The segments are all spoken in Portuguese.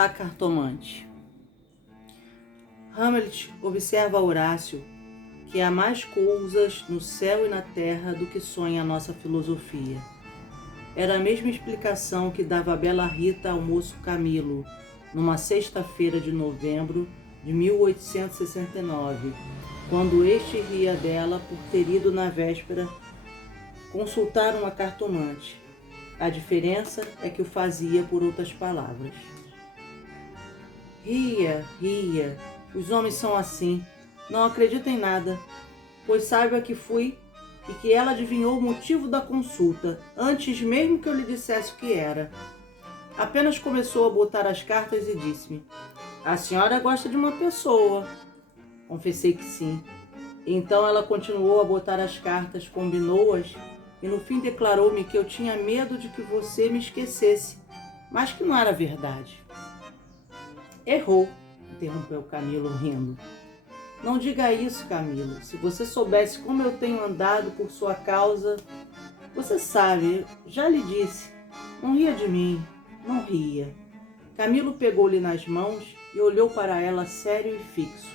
A cartomante. Hamlet observa a Horácio que há mais coisas no céu e na terra do que sonha a nossa filosofia. Era a mesma explicação que dava a bela Rita ao moço Camilo, numa sexta-feira de novembro de 1869, quando este ria dela por ter ido na véspera consultar uma cartomante. A diferença é que o fazia por outras palavras. Ria, ria, os homens são assim, não acredita em nada, pois saiba que fui e que ela adivinhou o motivo da consulta, antes mesmo que eu lhe dissesse o que era. Apenas começou a botar as cartas e disse-me: "A senhora gosta de uma pessoa." Confessei que sim. Então ela continuou a botar as cartas, combinou-as e no fim declarou-me que eu tinha medo de que você me esquecesse, mas que não era verdade. Errou, interrompeu Camilo rindo. Não diga isso, Camilo. Se você soubesse como eu tenho andado por sua causa... Você sabe, já lhe disse. Não ria de mim, não ria. Camilo pegou-lhe nas mãos e olhou para ela sério e fixo.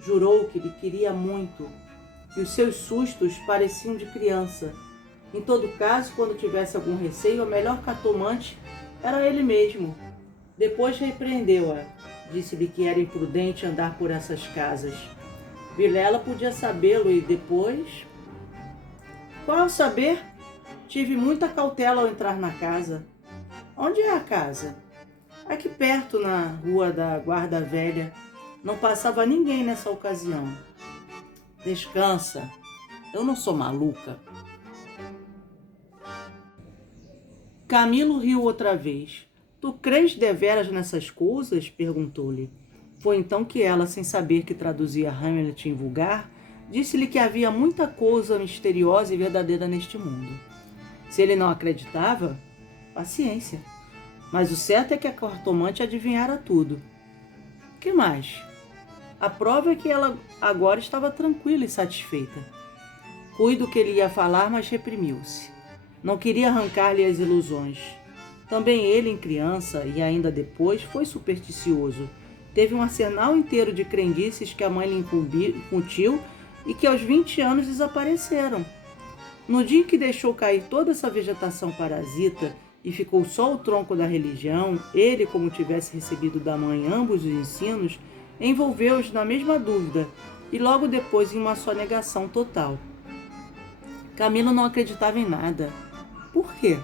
Jurou que lhe queria muito, que os seus sustos pareciam de criança. Em todo caso, quando tivesse algum receio, a melhor cartomante era ele mesmo. Depois repreendeu-a. Disse-lhe que era imprudente andar por essas casas. Vilela podia sabê-lo e depois... Qual saber? Tive muita cautela ao entrar na casa. Onde é a casa? Aqui perto, na rua da Guarda Velha. Não passava ninguém nessa ocasião. Descansa. Eu não sou maluca. Camilo riu outra vez. Tu crês deveras nessas coisas? Perguntou-lhe. Foi então que ela, sem saber que traduzia Hamlet em vulgar, disse-lhe que havia muita coisa misteriosa e verdadeira neste mundo. Se ele não acreditava, paciência. Mas o certo é que a cartomante adivinhara tudo. Que mais? A prova é que ela agora estava tranquila e satisfeita. Cuido que ele ia falar, mas reprimiu-se. Não queria arrancar-lhe as ilusões. Também ele, em criança e ainda depois, foi supersticioso. Teve um arsenal inteiro de crendices que a mãe lhe incutiu e que aos 20 anos desapareceram. No dia em que deixou cair toda essa vegetação parasita e ficou só o tronco da religião, ele, como tivesse recebido da mãe ambos os ensinos, envolveu-os na mesma dúvida e logo depois em uma só negação total. Camilo não acreditava em nada. Por quê?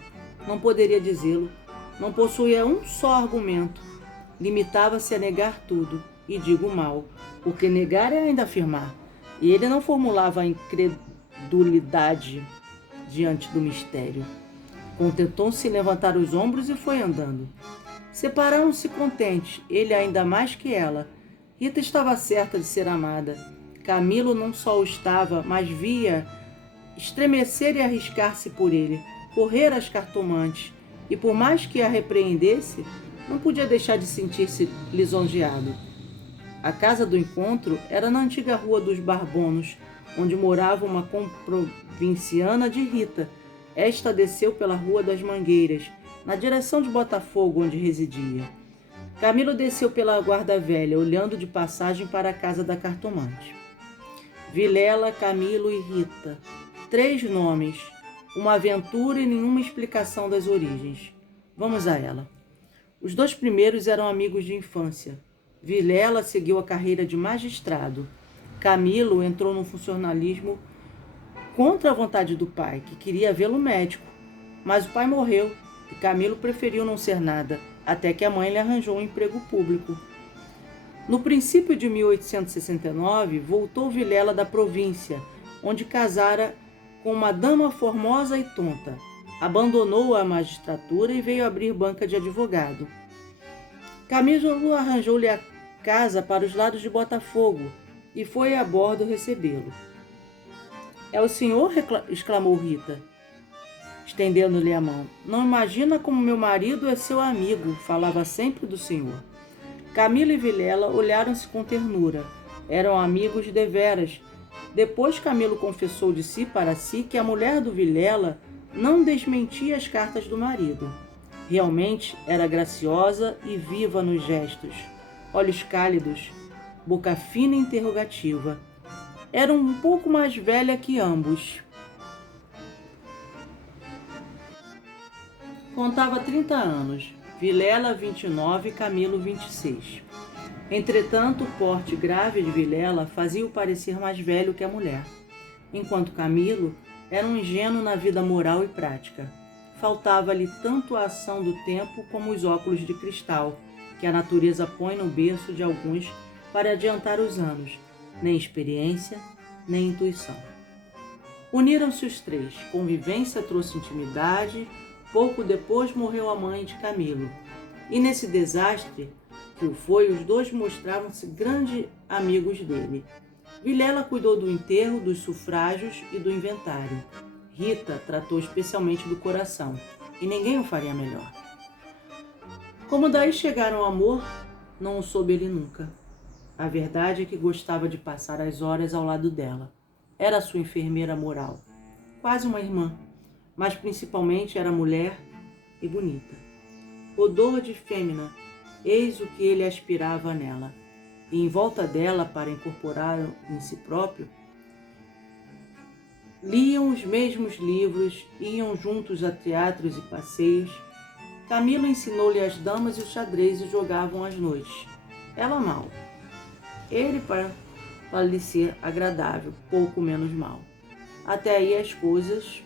Não poderia dizê-lo. Não possuía um só argumento. Limitava-se a negar tudo, e digo mal, porque negar é ainda afirmar. E ele não formulava a incredulidade diante do mistério. Contentou-se em levantar os ombros e foi andando. Separaram-se contentes, ele ainda mais que ela. Rita estava certa de ser amada. Camilo não só o estava, mas via estremecer e arriscar-se por ele, correr às cartomantes, e por mais que a repreendesse, não podia deixar de sentir-se lisonjeado. A casa do encontro era na antiga Rua dos Barbonos, onde morava uma comprovinciana de Rita. Esta desceu pela Rua das Mangueiras, na direção de Botafogo, onde residia. Camilo desceu pela Guarda Velha, olhando de passagem para a casa da cartomante. Vilela, Camilo e Rita. 3 nomes, uma aventura e nenhuma explicação das origens. Vamos a ela. Os 2 primeiros eram amigos de infância. Vilela seguiu a carreira de magistrado. Camilo entrou no funcionalismo contra a vontade do pai, que queria vê-lo médico. Mas o pai morreu e Camilo preferiu não ser nada, até que a mãe lhe arranjou um emprego público. No princípio de 1869, voltou Vilela da província, onde casara com uma dama formosa e tonta. Abandonou a magistratura e veio abrir banca de advogado. Camilo arranjou-lhe a casa para os lados de Botafogo e foi a bordo recebê-lo. É o senhor? Exclamou Rita, estendendo-lhe a mão. Não imagina como meu marido é seu amigo, falava sempre do senhor. Camilo e Vilela olharam-se com ternura. Eram amigos deveras. Depois Camilo confessou de si para si que a mulher do Vilela não desmentia as cartas do marido. Realmente era graciosa e viva nos gestos, olhos cálidos, boca fina e interrogativa. Era um pouco mais velha que ambos. Contava 30 anos, Vilela 29 e Camilo 26. Entretanto, o porte grave de Vilela fazia-o parecer mais velho que a mulher, enquanto Camilo era um ingênuo na vida moral e prática. Faltava-lhe tanto a ação do tempo como os óculos de cristal, que a natureza põe no berço de alguns para adiantar os anos, nem experiência, nem intuição. Uniram-se os três, convivência trouxe intimidade. Pouco depois morreu a mãe de Camilo, e nesse desastre que o foi, os dois mostravam-se grandes amigos dele. Vilela cuidou do enterro, dos sufrágios e do inventário. Rita tratou especialmente do coração, e ninguém o faria melhor. Como daí chegaram ao amor, não o soube ele nunca. A verdade é que gostava de passar as horas ao lado dela. Era sua enfermeira moral, quase uma irmã, mas principalmente era mulher e bonita. Odor de fêmina, eis o que ele aspirava nela. E em volta dela, para incorporar em si próprio, liam os mesmos livros, iam juntos a teatros e passeios. Camilo ensinou-lhe as damas e o xadrez e jogavam às noites. Ela mal. Ele para lhe ser agradável, pouco menos mal. Até aí as coisas.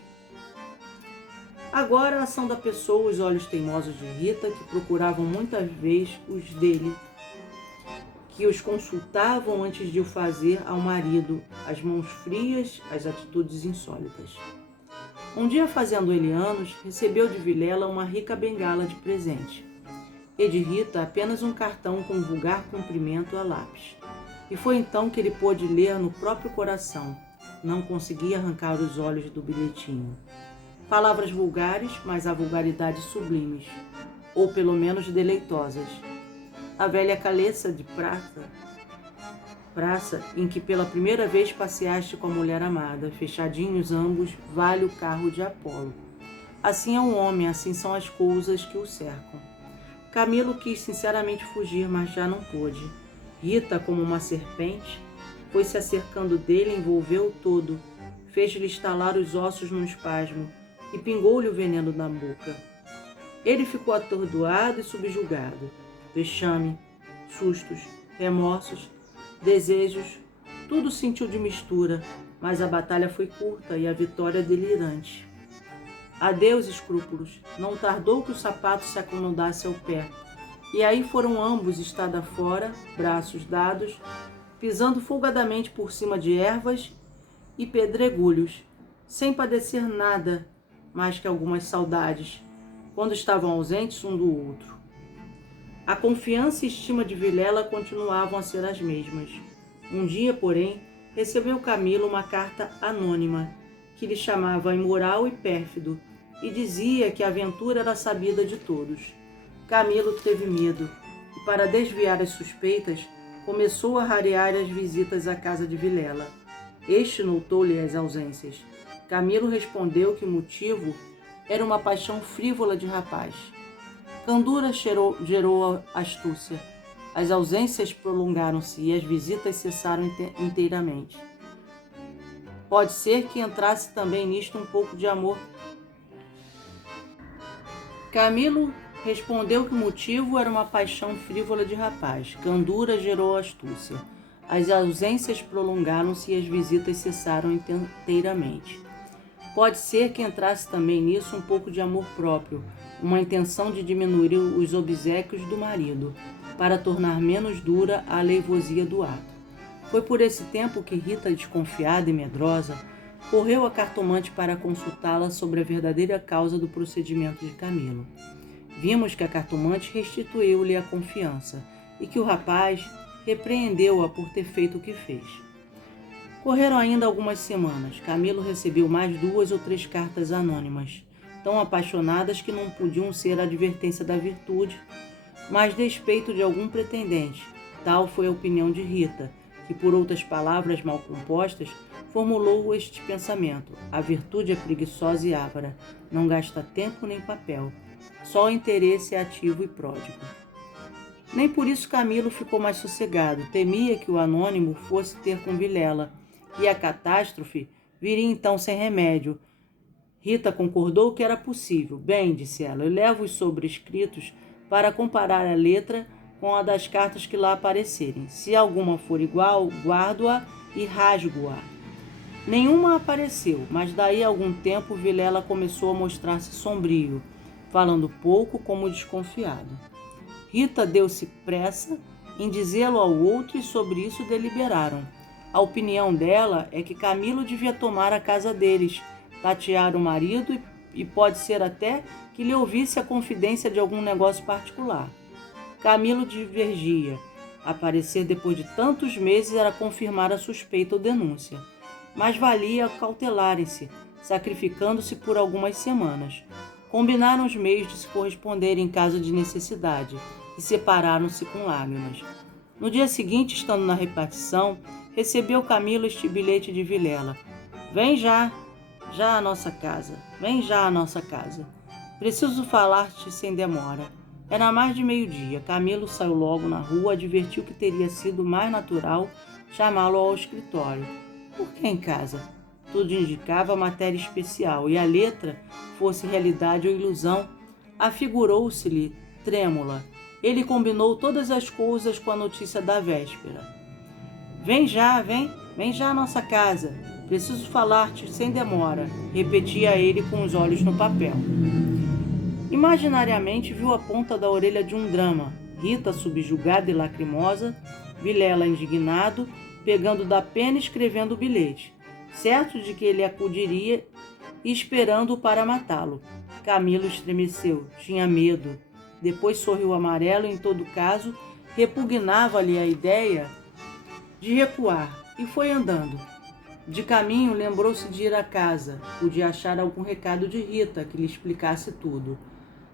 Agora a ação da pessoa, os olhos teimosos de Rita, que procuravam muitas vezes os dele, que os consultavam antes de o fazer ao marido, as mãos frias, as atitudes insólitas. Um dia, fazendo ele anos, recebeu de Vilela uma rica bengala de presente, e de Rita apenas um cartão com vulgar cumprimento a lápis. E foi então que ele pôde ler no próprio coração. Não conseguia arrancar os olhos do bilhetinho. Palavras vulgares, mas a vulgaridade sublimes, ou pelo menos deleitosas. A velha caleça de praça em que pela primeira vez passeaste com a mulher amada, fechadinhos ambos, vale o carro de Apolo. Assim é um homem, assim são as coisas que o cercam. Camilo quis sinceramente fugir, mas já não pôde. Rita, como uma serpente, foi se acercando dele, envolveu-o todo, fez-lhe estalar os ossos num espasmo e pingou-lhe o veneno na boca. Ele ficou atordoado e subjugado. Vexame, sustos, remorsos, desejos, tudo sentiu de mistura, mas a batalha foi curta e a vitória delirante. Adeus escrúpulos, não tardou que o sapato se acomodasse ao pé, e aí foram ambos estrada fora, braços dados, pisando folgadamente por cima de ervas e pedregulhos, sem padecer nada mais que algumas saudades, quando estavam ausentes um do outro. A confiança e estima de Vilela continuavam a ser as mesmas. Um dia, porém, recebeu Camilo uma carta anônima, que lhe chamava imoral e pérfido, e dizia que a aventura era sabida de todos. Camilo teve medo, e para desviar as suspeitas, começou a rarear as visitas à casa de Vilela. Este notou-lhe as ausências. Camilo respondeu que o motivo era uma paixão frívola de rapaz. Candura gerou astúcia. As ausências prolongaram-se e as visitas cessaram inteiramente. Pode ser que entrasse também nisto um pouco de amor. Camilo respondeu que o motivo era uma paixão frívola de rapaz. Candura gerou astúcia. As ausências prolongaram-se e as visitas cessaram inteiramente. Pode ser que entrasse também nisso um pouco de amor próprio, uma intenção de diminuir os obséquios do marido, para tornar menos dura a aleivosia do ato. Foi por esse tempo que Rita, desconfiada e medrosa, correu a cartomante para consultá-la sobre a verdadeira causa do procedimento de Camilo. Vimos que a cartomante restituiu-lhe a confiança e que o rapaz repreendeu-a por ter feito o que fez. Correram ainda algumas semanas. Camilo recebeu mais 2 ou 3 cartas anônimas, tão apaixonadas que não podiam ser a advertência da virtude, mas despeito de algum pretendente. Tal foi a opinião de Rita, que, por outras palavras mal compostas, formulou este pensamento: a virtude é preguiçosa e avara, não gasta tempo nem papel. só o interesse é ativo e pródigo. Nem por isso Camilo ficou mais sossegado. Temia que o anônimo fosse ter com Vilela, e a catástrofe viria então sem remédio. Rita concordou que era possível. Bem, disse ela, eu levo os sobrescritos para comparar a letra com a das cartas que lá aparecerem. Se alguma for igual, guardo-a e rasgo-a. Nenhuma apareceu, mas daí a algum tempo Vilela começou a mostrar-se sombrio, falando pouco como desconfiado. Rita deu-se pressa em dizê-lo ao outro e sobre isso deliberaram. A opinião dela é que Camilo devia tomar a casa deles, tatear o marido e pode ser até que lhe ouvisse a confidência de algum negócio particular. Camilo divergia. Aparecer depois de tantos meses era confirmar a suspeita ou denúncia. Mas valia cautelarem-se, sacrificando-se por algumas semanas. Combinaram os meios de se corresponderem em caso de necessidade e separaram-se com lágrimas. No dia seguinte, estando na repartição, recebeu Camilo este bilhete de Vilela. Vem já à nossa casa. Vem já à nossa casa. Preciso falar-te sem demora. Era mais de meio-dia. Camilo saiu logo na rua, advertiu que teria sido mais natural chamá-lo ao escritório. Por que em casa? Tudo indicava matéria especial, e a letra, fosse realidade ou ilusão, afigurou-se-lhe trêmula. Ele combinou todas as coisas com a notícia da véspera. Vem já à nossa casa. Preciso falar-te sem demora, repetia ele com os olhos no papel. Imaginariamente viu a ponta da orelha de um drama. Rita subjugada e lacrimosa, Vilela indignado, pegando da pena e escrevendo o bilhete, certo de que ele acudiria e esperando-o para matá-lo. Camilo estremeceu, tinha medo. Depois sorriu amarelo, em todo caso, repugnava-lhe a ideia de recuar, e foi andando. De caminho, lembrou-se de ir à casa, podia achar algum recado de Rita que lhe explicasse tudo.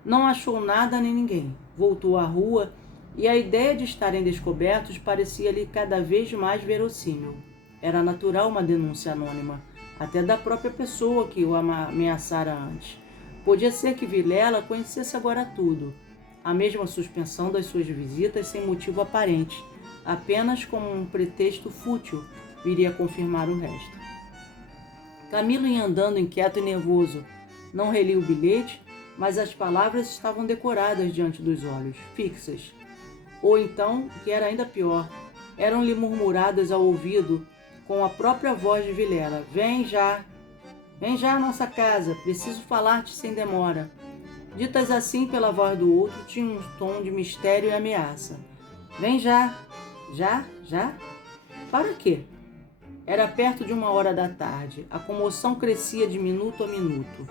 Não achou nada nem ninguém. Voltou à rua e a ideia de estarem descobertos parecia-lhe cada vez mais verossímil. Era natural uma denúncia anônima, até da própria pessoa que o ameaçara antes. Podia ser que Vilela conhecesse agora tudo, a mesma suspensão das suas visitas sem motivo aparente, apenas como um pretexto fútil viria a confirmar o resto. Camilo ia andando inquieto e nervoso. Não relia o bilhete, mas as palavras estavam decoradas diante dos olhos, fixas. Ou então, o que era ainda pior, eram-lhe murmuradas ao ouvido com a própria voz de Vilela. Vem já à nossa casa, preciso falar-te sem demora. Ditas assim pela voz do outro, tinha um tom de mistério e ameaça. Vem já? Para quê? Era perto de 1h da tarde. A comoção crescia de minuto a minuto.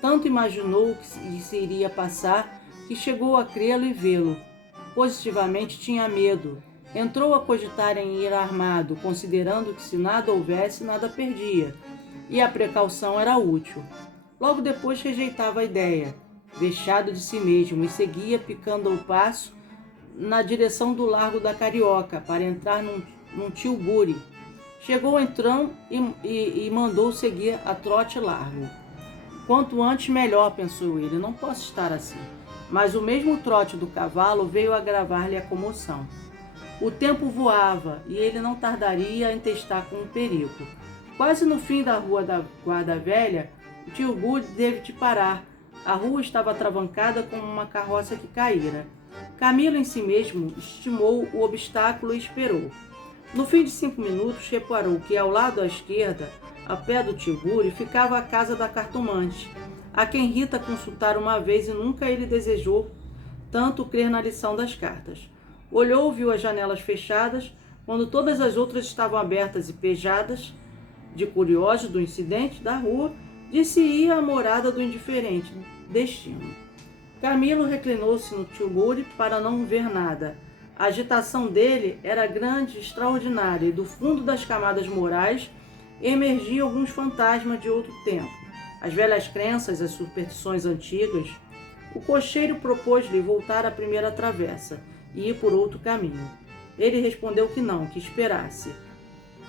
Tanto imaginou que se iria passar que chegou a crê-lo e vê-lo. Positivamente tinha medo. Entrou a cogitar em ir armado, considerando que se nada houvesse, nada perdia, e a precaução era útil. Logo depois rejeitava a ideia, vexado de si mesmo, e seguia picando o passo na direção do Largo da Carioca, para entrar num tilbury. Chegou ao entrão e mandou seguir a trote largo. Quanto antes melhor, pensou ele, não posso estar assim. Mas o mesmo trote do cavalo veio agravar-lhe a comoção. O tempo voava e ele não tardaria a entestar com o perigo. Quase no fim da rua da Guarda Velha, o tilbury teve de parar. A rua estava atravancada como uma carroça que caíra. Camilo em si mesmo estimou o obstáculo e esperou. No fim de 5 minutos, reparou que ao lado à esquerda, a pé do tilbury, ficava a casa da cartomante, a quem Rita consultara uma vez e nunca ele desejou tanto crer na lição das cartas. Olhou, viu as janelas fechadas, quando todas as outras estavam abertas e pejadas. De curioso do incidente da rua, disse-ia à morada do indiferente destino. Camilo reclinou-se no tilbury para não ver nada. A agitação dele era grande e extraordinária, e do fundo das camadas morais emergiam alguns fantasmas de outro tempo. As velhas crenças, as superstições antigas. O cocheiro propôs-lhe voltar à primeira travessa e ir por outro caminho. Ele respondeu que não, que esperasse,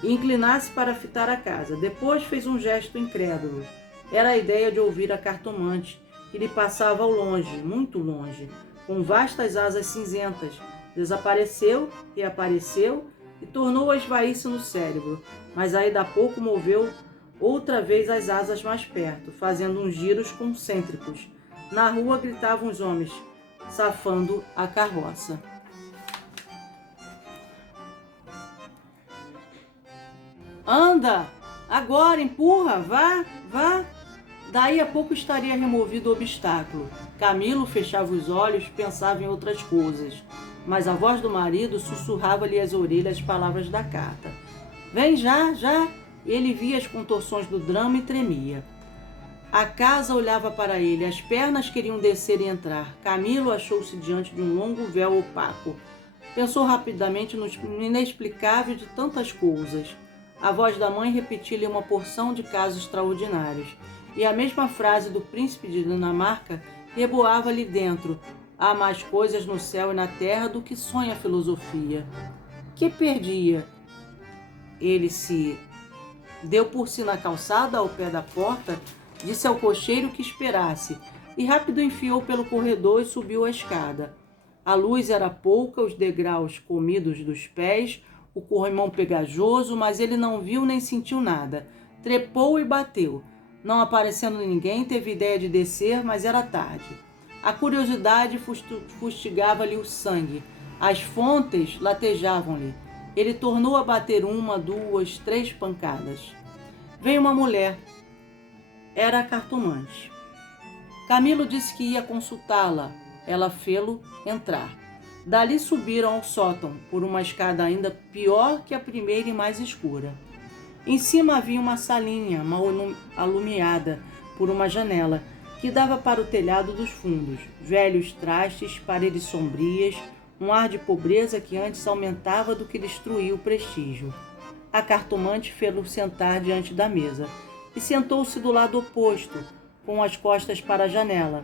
e inclinasse para fitar a casa. Depois fez um gesto incrédulo. Era a ideia de ouvir a cartomante, que lhe passava ao longe, muito longe, com vastas asas cinzentas. Desapareceu, reapareceu e tornou a esvair-se no cérebro, mas ainda há pouco moveu outra vez as asas mais perto, fazendo uns giros concêntricos. Na rua gritavam os homens, safando a carroça. Anda! Agora, empurra! Vá! Vá! Daí a pouco estaria removido o obstáculo. Camilo fechava os olhos, pensava em outras coisas, mas a voz do marido sussurrava-lhe às orelhas as palavras da carta. Vem já, já! Ele via as contorções do drama e tremia. A casa olhava para ele, as pernas queriam descer e entrar. Camilo achou-se diante de um longo véu opaco. Pensou rapidamente no inexplicável de tantas coisas. A voz da mãe repetia-lhe uma porção de casos extraordinários. E a mesma frase do príncipe de Dinamarca reboava-lhe dentro. Há mais coisas no céu e na terra do que sonha a filosofia. Que perdia? Ele se deu por si na calçada ao pé da porta, disse ao cocheiro que esperasse, e rápido enfiou pelo corredor e subiu a escada. A luz era pouca, os degraus comidos dos pés, o corrimão pegajoso, mas ele não viu nem sentiu nada. Trepou e bateu. Não aparecendo ninguém, teve ideia de descer, mas era tarde. A curiosidade fustigava-lhe o sangue. As fontes latejavam-lhe. Ele tornou a bater 1, 2, 3 pancadas. Veio uma mulher. Era a cartomante. Camilo disse que ia consultá-la. Ela fê-lo entrar. Dali subiram ao sótão, por uma escada ainda pior que a primeira e mais escura. Em cima havia uma salinha mal alumiada por uma janela, que dava para o telhado dos fundos. Velhos trastes, paredes sombrias, um ar de pobreza que antes aumentava do que destruía o prestígio. A cartomante fê-lo sentar diante da mesa e sentou-se do lado oposto, com as costas para a janela,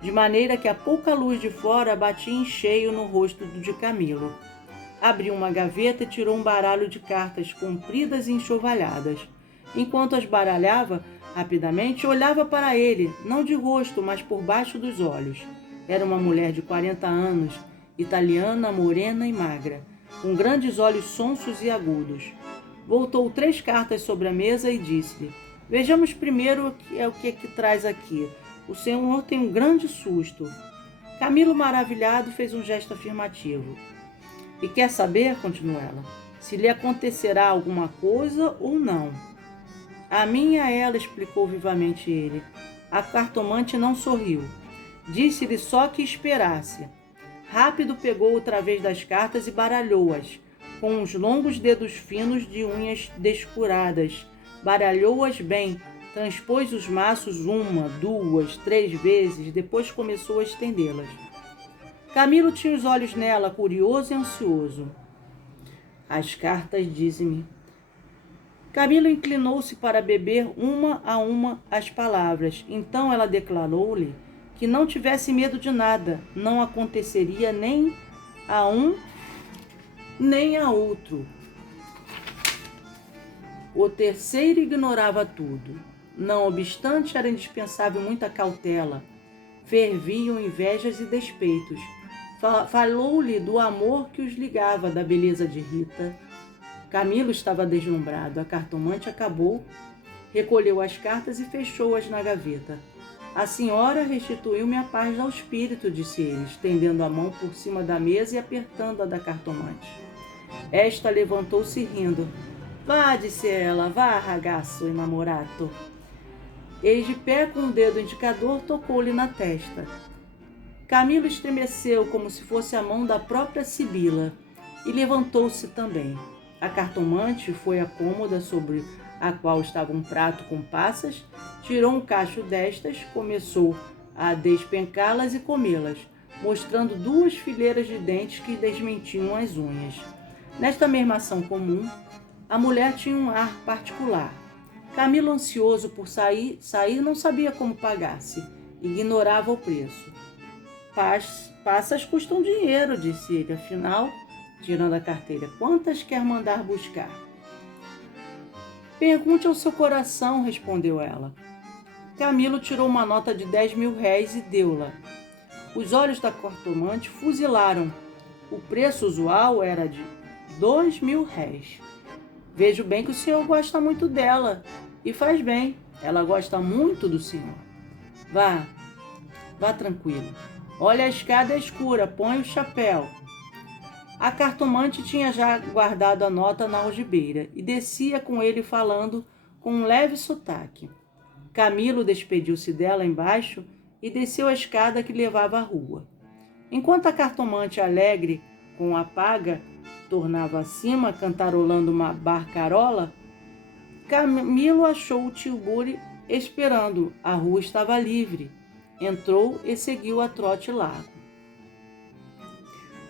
de maneira que a pouca luz de fora batia em cheio no rosto de Camilo. Abriu uma gaveta e tirou um baralho de cartas compridas e enxovalhadas. Enquanto as baralhava, rapidamente olhava para ele, não de rosto, mas por baixo dos olhos. Era uma mulher de 40 anos, italiana, morena e magra, com grandes olhos sonsos e agudos. Voltou 3 cartas sobre a mesa e disse-lhe: Vejamos primeiro o que traz aqui. O senhor tem um grande susto. Camilo, maravilhado, fez um gesto afirmativo. E quer saber, continuou ela, se lhe acontecerá alguma coisa ou não. A mim e a ela, explicou vivamente ele. A cartomante não sorriu. Disse-lhe só que esperasse. Rápido pegou outra vez das cartas e baralhou-as, com os longos dedos finos de unhas descuradas. Baralhou-as bem, transpôs os maços 1, 2, 3 vezes, depois começou a estendê-las. Camilo tinha os olhos nela, curioso e ansioso. As cartas dizem-me. Camilo inclinou-se para beber uma a uma as palavras. Então ela declarou-lhe que não tivesse medo de nada, não aconteceria nem a um nem a outro. O terceiro ignorava tudo. Não obstante, era indispensável muita cautela. Ferviam invejas e despeitos. Falou-lhe do amor que os ligava, da beleza de Rita. Camilo estava deslumbrado. A cartomante acabou, recolheu as cartas e fechou-as na gaveta. A senhora restituiu-me a paz ao espírito, disse ele, estendendo a mão por cima da mesa e apertando-a da cartomante. Esta levantou-se rindo. Vá, disse ela, vá, ragazzo innamorato. Eis de pé com o dedo indicador, tocou-lhe na testa. Camilo estremeceu como se fosse a mão da própria Sibila e levantou-se também. A cartomante foi à cômoda sobre a qual estava um prato com passas, tirou um cacho destas, começou a despencá-las e comê-las, mostrando 2 fileiras de dentes que desmentiam as unhas. Nesta mesma ação comum, a mulher tinha um ar particular. Camilo, ansioso por sair não sabia como pagar-se, ignorava o preço. Passas custam dinheiro, disse ele, afinal, tirando a carteira. Quantas quer mandar buscar? Pergunte ao seu coração, respondeu ela. Camilo tirou uma nota de 10.000 réis e deu-la. Os olhos da cartomante fuzilaram. O preço usual era de 2.000 réis. Vejo bem que o senhor gosta muito dela. E faz bem. Ela gosta muito do senhor. Vá tranquilo. Olha, a escada é escura. Põe o chapéu. A cartomante tinha já guardado a nota na algibeira e descia com ele falando com um leve sotaque. Camilo despediu-se dela embaixo e desceu a escada que levava à rua. Enquanto a cartomante, alegre com a paga, tornava acima, cantarolando uma barcarola, Camilo achou o tio Buri esperando. A rua estava livre. Entrou e seguiu a trote largo.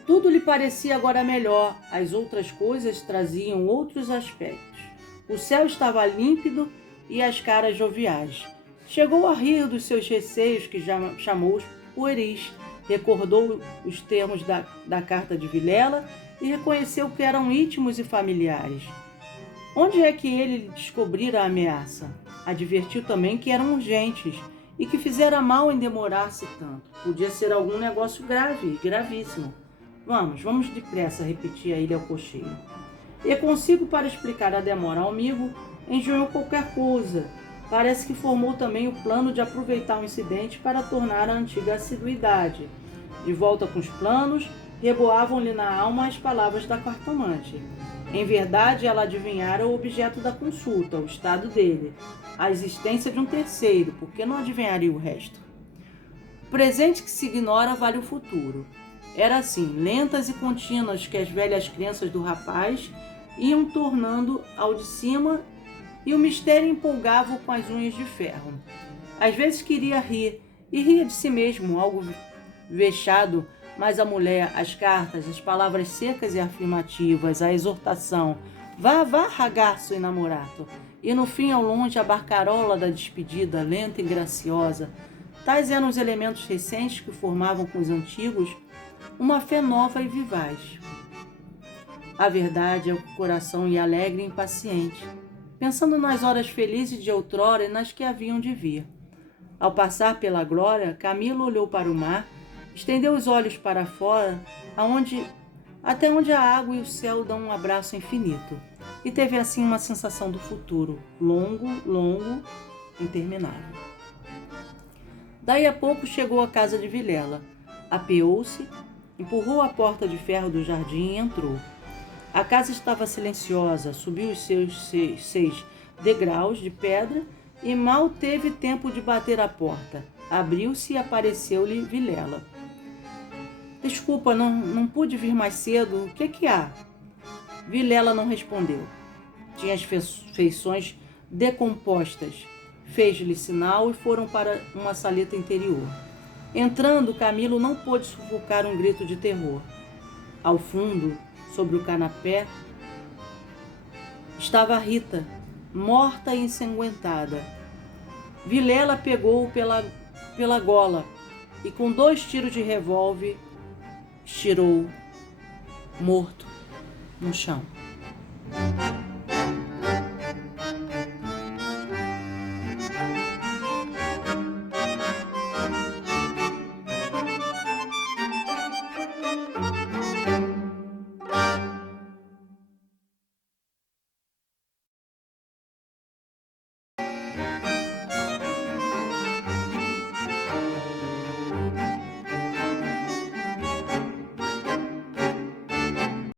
Tudo lhe parecia agora melhor. As outras coisas traziam outros aspectos. O céu estava límpido e as caras joviais. Chegou a rir dos seus receios, que já chamou pueris, recordou os termos da carta de Vilela e reconheceu que eram íntimos e familiares. Onde é que ele descobrira a ameaça? Advertiu também que eram urgentes e que fizera mal em demorar-se tanto. Podia ser algum negócio grave, gravíssimo. Vamos depressa, repetia ele ao cocheiro. E consigo para explicar a demora ao amigo, enjoou qualquer coisa. Parece que formou também o plano de aproveitar o incidente para tornar a antiga assiduidade. De volta com os planos, reboavam-lhe na alma as palavras da cartomante. Em verdade, ela adivinhara o objeto da consulta, o estado dele, a existência de um terceiro, porque não adivinharia o resto? O presente que se ignora vale o futuro. Era assim, lentas e contínuas, que as velhas crenças do rapaz iam tornando ao de cima e o mistério empolgava-o com as unhas de ferro. Às vezes queria rir, e ria de si mesmo, algo vexado, mas a mulher, as cartas, as palavras secas e afirmativas, a exortação, vá, ragazzo inamorato, e no fim, ao longe, a barcarola da despedida, lenta e graciosa. Tais eram os elementos recentes que formavam com os antigos uma fé nova e vivaz. A verdade é que o coração ia alegre e impaciente, pensando nas horas felizes de outrora e nas que haviam de vir. Ao passar pela glória, Camilo olhou para o mar, estendeu os olhos para fora, até onde a água e o céu dão um abraço infinito, e teve assim uma sensação do futuro, longo, interminável. Daí a pouco chegou à casa de Vilela, apeou-se, empurrou a porta de ferro do jardim e entrou. A casa estava silenciosa, subiu os seus 6 degraus de pedra e mal teve tempo de bater a porta. Abriu-se e apareceu-lhe Vilela. Desculpa, não pude vir mais cedo. O que há? Vilela não respondeu. Tinha as feições decompostas. Fez-lhe sinal e foram para uma saleta interior. Entrando, Camilo não pôde sufocar um grito de terror. Ao fundo, sobre o canapé, estava Rita, morta e ensanguentada. Vilela pegou-o pela gola e com 2 tiros de revólver estirou-o, morto, no chão.